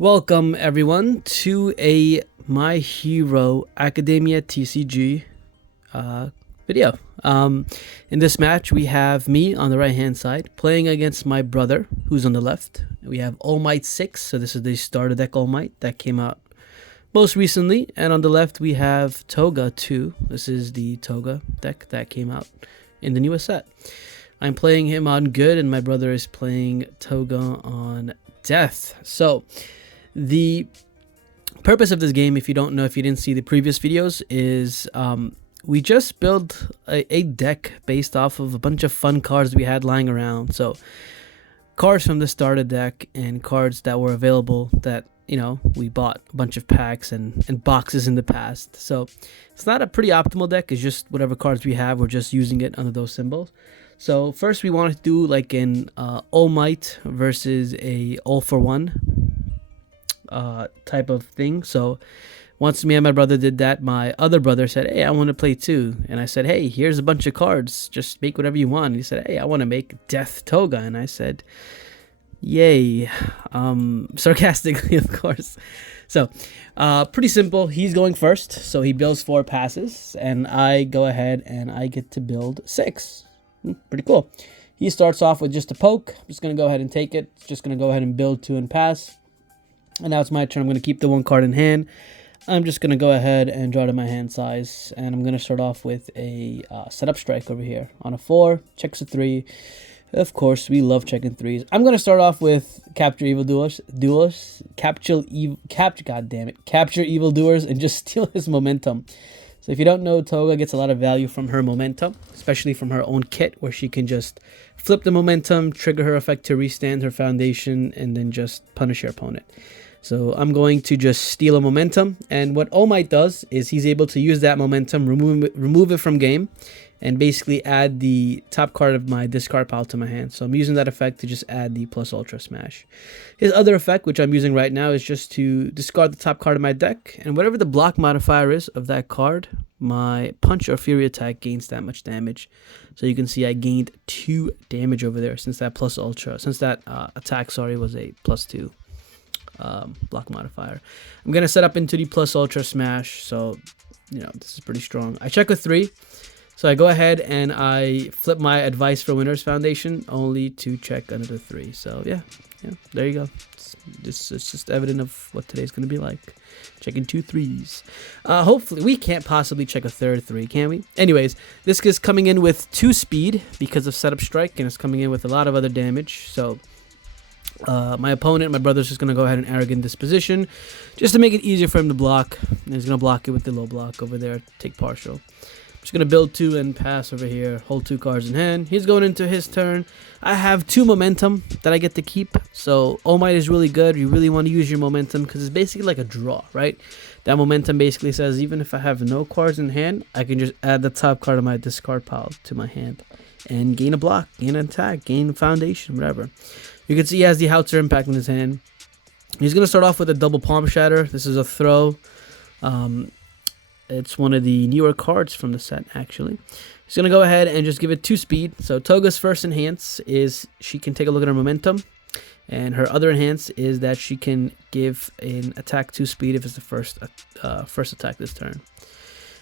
Welcome everyone to a My Hero Academia TCG video. In this match we have me on the right hand side playing against my brother who's on the left. We have All Might 6, so this is the starter deck All Might that came out most recently, and on the left we have Toga 2. This is the Toga deck that came out in the newest set. I'm playing him on good and my brother is playing Toga on death. So the purpose of this game, if you don't know, if you didn't see the previous videos, is we just built a deck based off of a bunch of fun cards we had lying around. So cards from the starter deck and cards that were available that, you know, we bought a bunch of packs and boxes in the past. So it's not a pretty optimal deck. It's just whatever cards we have, we're just using it under those symbols. So first we want to do like an All Might versus a All for One type of thing. So once me and my brother did that, my other brother said, hey, I want to play too. And I said, hey, here's a bunch of cards, just make whatever you want. And he said, hey, I want to make Death Toga. And I said, yay, sarcastically, of course. So pretty simple. He's going first, so he builds 4 passes and I go ahead and I get to build 6. Pretty cool. He starts off with just a poke. I'm just going to go ahead and take it. Just going to go ahead and build 2 and pass. And now it's my turn. I'm going to keep the 1 card in hand. I'm just going to go ahead and draw to my hand size. And I'm going to start off with a setup strike over here. On a 4, checks a 3. Of course, we love checking 3s. I'm going to start off with Capture Evildoers, Capture Evildoers, and just steal his momentum. So if you don't know, Toga gets a lot of value from her momentum, especially from her own kit, where she can just flip the momentum, trigger her effect to restand her foundation, and then just punish your opponent. So I'm going to just steal a momentum, and what All Might does is he's able to use that momentum, remove it from game, and basically add the top card of my discard pile to my hand. So I'm using that effect to just add the plus Ultra Smash. His other effect, which I'm using right now, is just to discard the top card of my deck, and whatever the block modifier is of that card, my punch or fury attack gains that much damage. So you can see I gained 2 damage over there since that plus Ultra, since that attack, sorry, was a +2 block modifier. I'm gonna set up into the plus Ultra Smash, so you know this is pretty strong. I check a 3. So I go ahead and I flip my Advice for Winners Foundation only to check another 3. So yeah, there you go. It's just evident of what today's going to be like. Checking 2 3s. Hopefully, we can't possibly check a third 3, can we? Anyways, this is coming in with 2 speed because of setup strike, and it's coming in with a lot of other damage. So my opponent, my brother's just going to go ahead and Arrogant Disposition just to make it easier for him to block. And he's going to block it with the low block over there, take partial. Just going to build 2 and pass over here, hold 2 cards in hand. He's going into his turn. I have 2 momentum that I get to keep. So All Might is really good. You really want to use your momentum because it's basically like a draw, right? That momentum basically says even if I have no cards in hand, I can just add the top card of my discard pile to my hand and gain a block, gain an attack, gain a foundation, whatever. You can see he has the Howitzer Impact in his hand. He's going to start off with a double Palm Shatter. This is a throw. It's one of the newer cards from the set, actually. He's going to go ahead and just give it 2 speed. So Toga's first enhance is she can take a look at her momentum. And her other enhance is that she can give an attack 2 speed if it's the first attack this turn.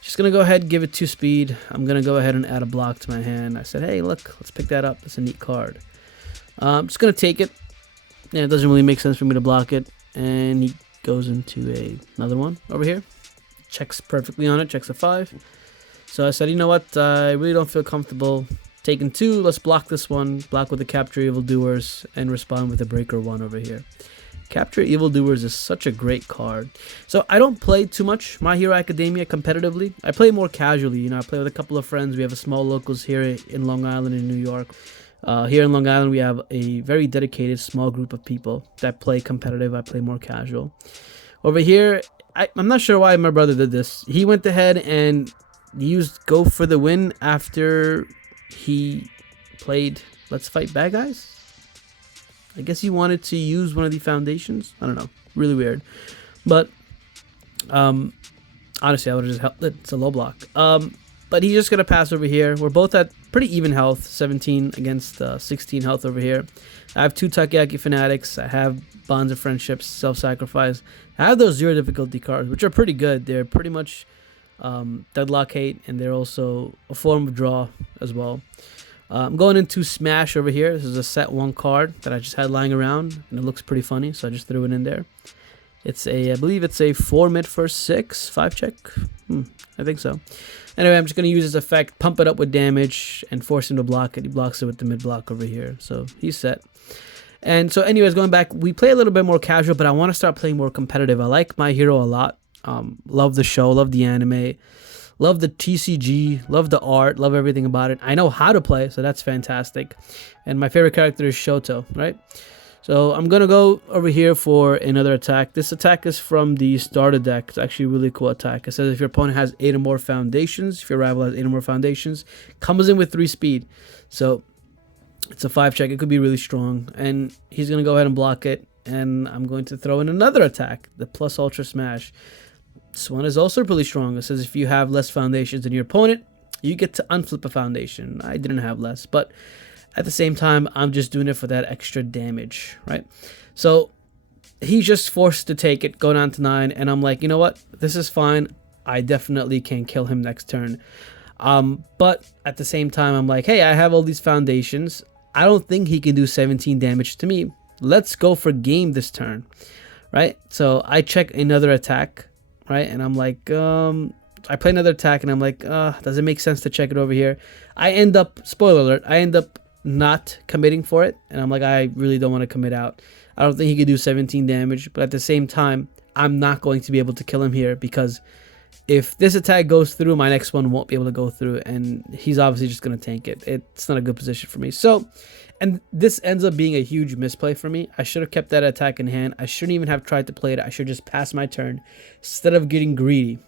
Just going to go ahead and give it 2 speed. I'm going to go ahead and add a block to my hand. I said, hey, look, let's pick that up. That's a neat card. I'm just going to take it. Yeah, it doesn't really make sense for me to block it. And he goes into another one over here. Checks perfectly on it, checks a 5. So I said, you know what, I really don't feel comfortable taking 2. Let's block this one, block with the Capture Evildoers, and respond with the Breaker 1 over here. Capture Evildoers is such a great card. So I don't play too much My Hero Academia competitively. I play more casually. You know, I play with a couple of friends. We have a small locals here in Long Island in New York. Here in Long Island, we have a very dedicated small group of people that play competitive. I play more casual. Over here, I'm not sure why my brother did this. He went ahead and used Go for the Win after he played Let's Fight Bad Guys. I guess he wanted to use one of the foundations. I don't know. Really weird. But honestly, I would have just helped it. It's a low block. But he's just going to pass over here. We're both at pretty even health, 17 against 16 health over here. I have 2 Takoyaki Fanatics. I have Bonds of Friendships, Self-Sacrifice. I have those 0 difficulty cards, which are pretty good. They're pretty much Deadlock Hate, and they're also a form of draw as well. I'm going into Smash over here. This is a set 1 card that I just had lying around, and it looks pretty funny, so I just threw it in there. It's I believe it's a 4 mid for 6, 5 check. I think so. Anyway, I'm just going to use this effect, pump it up with damage, and force him to block it. He blocks it with the mid block over here, so he's set. And so anyways, going back, we play a little bit more casual, but I want to start playing more competitive. I like My Hero a lot. Love the show, love the anime, love the TCG, love the art, love everything about it. I know how to play, so that's fantastic. And my favorite character is Shoto, right? So I'm going to go over here for another attack. This attack is from the starter deck. It's actually a really cool attack. It says if your opponent has 8 or more foundations, if your rival has 8 or more foundations, comes in with 3 speed. So it's a 5 check. It could be really strong. And he's going to go ahead and block it. And I'm going to throw in another attack, the plus Ultra Smash. This one is also pretty strong. It says if you have less foundations than your opponent, you get to unflip a foundation. I didn't have less, but at the same time, I'm just doing it for that extra damage, right? So he's just forced to take it, go down to 9, and I'm like, you know what? This is fine. I definitely can kill him next turn. But at the same time, I'm like, hey, I have all these foundations. I don't think he can do 17 damage to me. Let's go for game this turn, right? So I check another attack, right? And I'm like, I play another attack, and I'm like, does it make sense to check it over here? I end up, spoiler alert, I end up not committing for it, and I'm like, I really don't want to commit out. I don't think he could do 17 damage, but at the same time, I'm not going to be able to kill him here, because if this attack goes through, my next one won't be able to go through, and he's obviously just going to tank it. It's not a good position for me. So, and this ends up being a huge misplay for me. I should have kept that attack in hand. I shouldn't even have tried to play it. I should just pass my turn instead of getting greedy.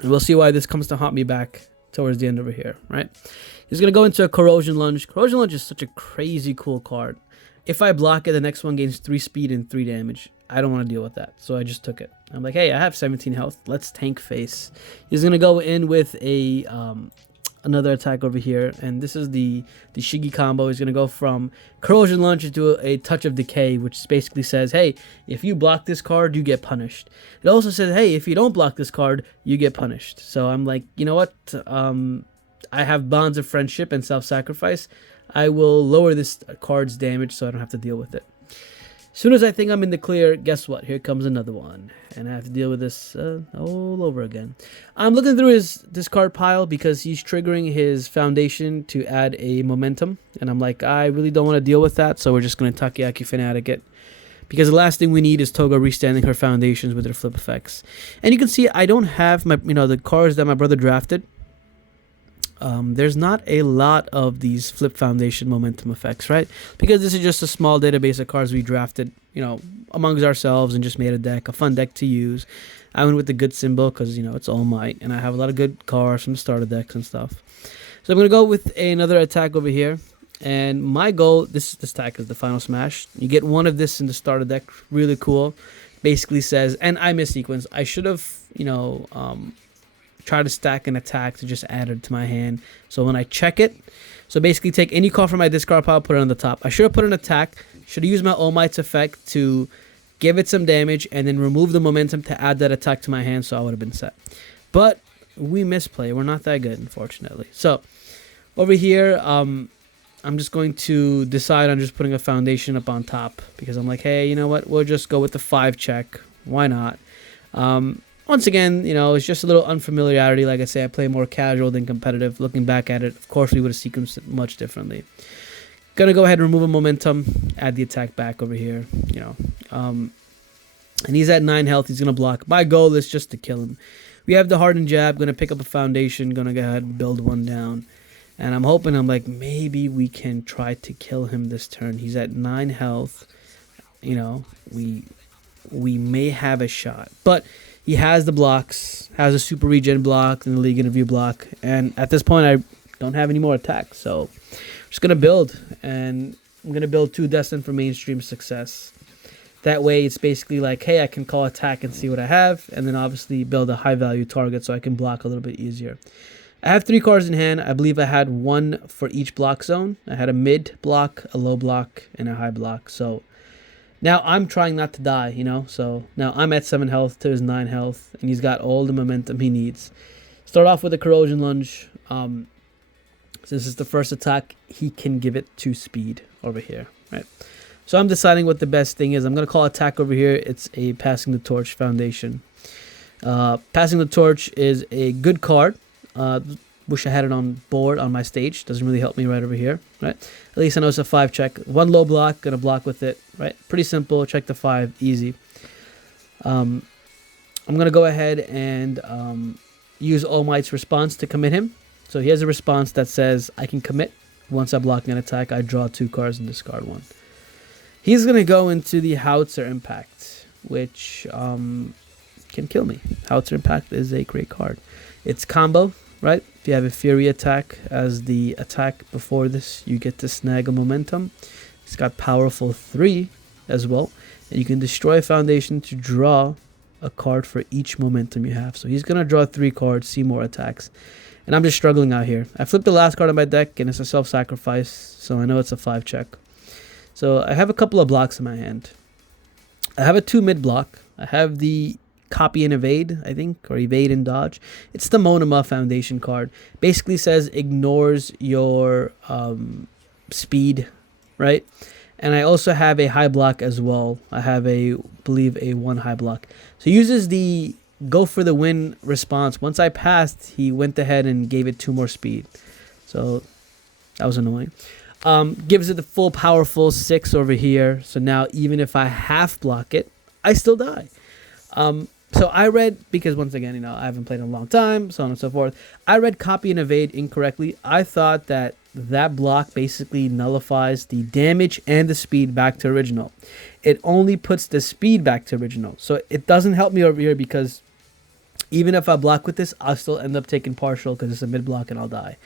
And we'll see why this comes to haunt me back towards the end over here, right? He's going to go into a Corrosion Lunge. Corrosion Lunge is such a crazy cool card. If I block it, the next one gains 3 speed and 3 damage. I don't want to deal with that, so I just took it. I'm like, hey, I have 17 health. Let's tank face. He's going to go in with a another attack over here, and this is the Shigi combo. He's going to go from Corrosion Lunge into a Touch of Decay, which basically says, hey, if you block this card, you get punished. It also says, hey, if you don't block this card, you get punished. So I'm like, you know what? I have Bonds of Friendship and Self-Sacrifice. I will lower this card's damage so I don't have to deal with it. As soon as I think I'm in the clear, guess what? Here comes another one. And I have to deal with this all over again. I'm looking through his discard pile because he's triggering his foundation to add a momentum. And I'm like, I really don't want to deal with that, so we're just going to Takoyaki Fanatic it. Because the last thing we need is Toga restanding her foundations with her flip effects. And you can see I don't have my, the cards that my brother drafted. There's not a lot of these flip foundation momentum effects, right? Because this is just a small database of cards we drafted, amongst ourselves and just made a deck, a fun deck to use. I went with the good symbol because, it's All Might, and I have a lot of good cards from the starter decks and stuff. So I'm going to go with another attack over here. And my goal, this attack is the Final Smash. You get one of this in the starter deck, really cool. Basically says, and I missequenced. I should have, try to stack an attack to just add it to my hand. So when I check it, so basically take any card from my discard pile, put it on the top. I should have put an attack, should have used my All Might's effect to give it some damage and then remove the momentum to add that attack to my hand, so I would have been set. But we misplay. We're not that good, unfortunately. So over here, I'm just going to decide on just putting a foundation up on top because I'm like, hey, you know what? We'll just go with the 5 check. Why not? Once again, it's just a little unfamiliarity. Like I say, I play more casual than competitive. Looking back at it, of course, we would have sequenced it much differently. Gonna go ahead and remove a momentum, add the attack back over here, and he's at 9 health. He's gonna block. My goal is just to kill him. We have the hardened jab. Gonna pick up a foundation. Gonna go ahead and build one down. And I'm hoping, maybe we can try to kill him this turn. He's at 9 health. We may have a shot, but he has the blocks, has a super regen block and the league interview block. And at this point, I don't have any more attacks. So I'm just going to build. And I'm going to build 2 destined for mainstream success. That way, it's basically like, hey, I can call attack and see what I have. And then obviously build a high value target so I can block a little bit easier. I have 3 cards in hand. I believe I had 1 for each block zone. I had a mid block, a low block, and a high block. So now I'm trying not to die, you know. So now I'm at 7 health to his 9 health, and he's got all the momentum he needs. Start off with a corrosion lunge. Since it's the first attack, he can give it 2 speed over here, right? So I'm deciding what the best thing is. I'm going to call attack over here. It's a Passing the Torch Foundation. Passing the Torch is a good card. Wish I had it on board on my stage. Doesn't really help me right over here, right? At least I know it's a 5 check. 1 low block, gonna block with it, right? Pretty simple. Check the 5, easy. I'm gonna go ahead and use All Might's response to commit him. So he has a response that says I can commit. Once I block an attack, I draw 2 cards and discard 1. He's gonna go into the Howitzer Impact, which can kill me. Howitzer Impact is a great card. It's combo, right? If you have a Fury attack as the attack before this, you get to snag a momentum. It's got powerful 3 as well. And you can destroy a foundation to draw a card for each momentum you have. So he's going to draw 3 cards, see more attacks. And I'm just struggling out here. I flipped the last card on my deck, and it's a self-sacrifice. So I know it's a 5 check. So I have a couple of blocks in my hand. I have a 2 mid block. I have the Copy and Evade, I think, or Evade and Dodge. It's the Monoma Foundation card. Basically says ignores your speed, right? And I also have a high block as well. I have believe a 1 high block. So he uses the go for the win response. Once I passed, he went ahead and gave it 2 more speed. So that was annoying. Gives it the full powerful 6 over here. So now even if I half block it, I still die. So I read, because once again, you know, I haven't played in a long time, so on and so forth. I read Copy and Evade incorrectly. I thought that block basically nullifies the damage and the speed back to original. It only puts the speed back to original. So it doesn't help me over here because even if I block with this, I'll still end up taking partial because it's a mid block and I'll die.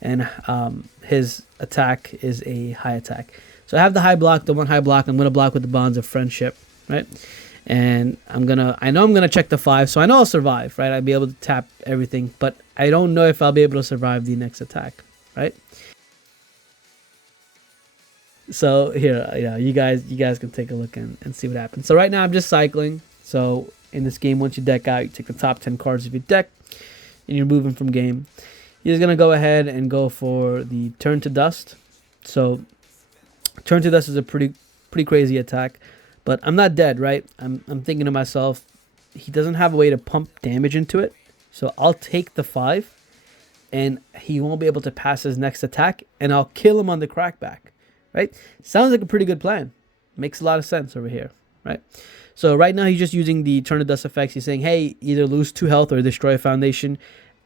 And his attack is a high attack. So I have the high block, the 1 high block. I'm going to block with the Bonds of Friendship, right? And I know I'm gonna check the 5, so I know I'll survive, right? I'll be able to tap everything, but I don't know if I'll be able to survive the next attack, right? So here, yeah, you guys can take a look and see what happens. So right now I'm just cycling. So in this game, once you deck out, you take the top 10 cards of your deck, and you're moving from game. He's gonna go ahead and go for the Turn to Dust. So Turn to Dust is a pretty crazy attack. But I'm not dead, right? I'm thinking to myself, he doesn't have a way to pump damage into it. So I'll take the 5, and he won't be able to pass his next attack, and I'll kill him on the crackback, right? Sounds like a pretty good plan. Makes a lot of sense over here, right? So right now he's just using the Turn to Dust effects. He's saying, hey, either lose 2 health or destroy a foundation,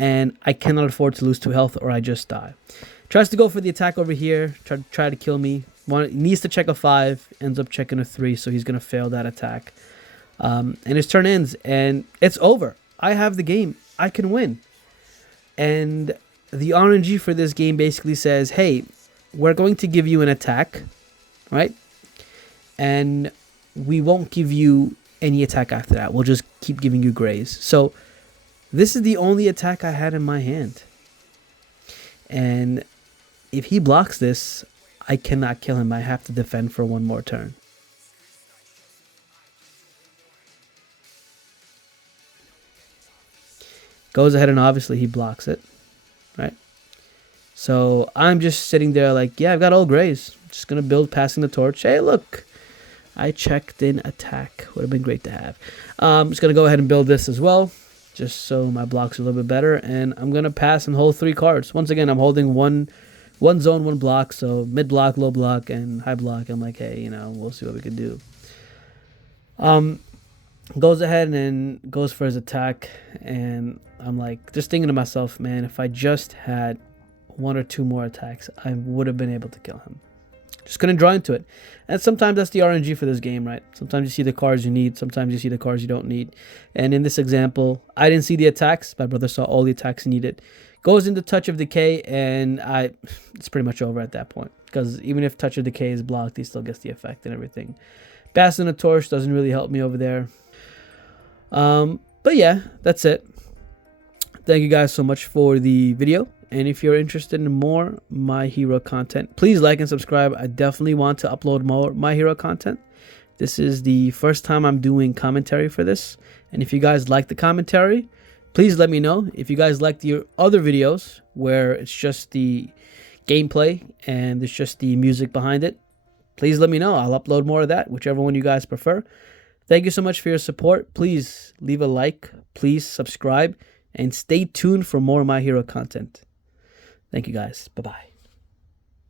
and I cannot afford to lose 2 health or I just die. Tries to go for the attack over here, try to kill me. Needs to check a 5, ends up checking a 3, so he's going to fail that attack. And his turn ends, and it's over. I have the game. I can win. And the RNG for this game basically says, hey, we're going to give you an attack, right? And we won't give you any attack after that. We'll just keep giving you graze. So this is the only attack I had in my hand. And if he blocks this, I cannot kill him. I have to defend for 1 more turn. Goes ahead and obviously he blocks it, right? So I'm just sitting there like, yeah, I've got all grays. Just going to build Passing the Torch. Hey, look, I checked in attack. Would have been great to have. I'm just going to go ahead and build this as well, just so my blocks are a little bit better. And I'm going to pass and hold 3 cards. Once again, I'm holding one zone, 1 block, so mid block, low block, and high block. I'm like, hey, you know, we'll see what we can do. Goes ahead and goes for his attack, and I'm like, just thinking to myself, man, if I just had 1 or 2 more attacks, I would have been able to kill him. Just couldn't draw into it. And sometimes that's the RNG for this game, right? Sometimes you see the cards you need, sometimes you see the cards you don't need. And in this example, I didn't see the attacks. My brother saw all the attacks he needed. Goes into Touch of Decay, and it's pretty much over at that point. Because even if Touch of Decay is blocked, he still gets the effect and everything. Passing the Torch doesn't really help me over there. But yeah, that's it. thank you guys so much for the video. And if you're interested in more My Hero content, please like and subscribe. I definitely want to upload more My Hero content. This is the first time I'm doing commentary for this. And if you guys like the commentary, please let me know. If you guys like the other videos where it's just the gameplay and it's just the music behind it, please let me know. I'll upload more of that, whichever one you guys prefer. Thank you so much for your support. Please leave a like, please subscribe, and stay tuned for more My Hero content. Thank you guys. Bye-bye.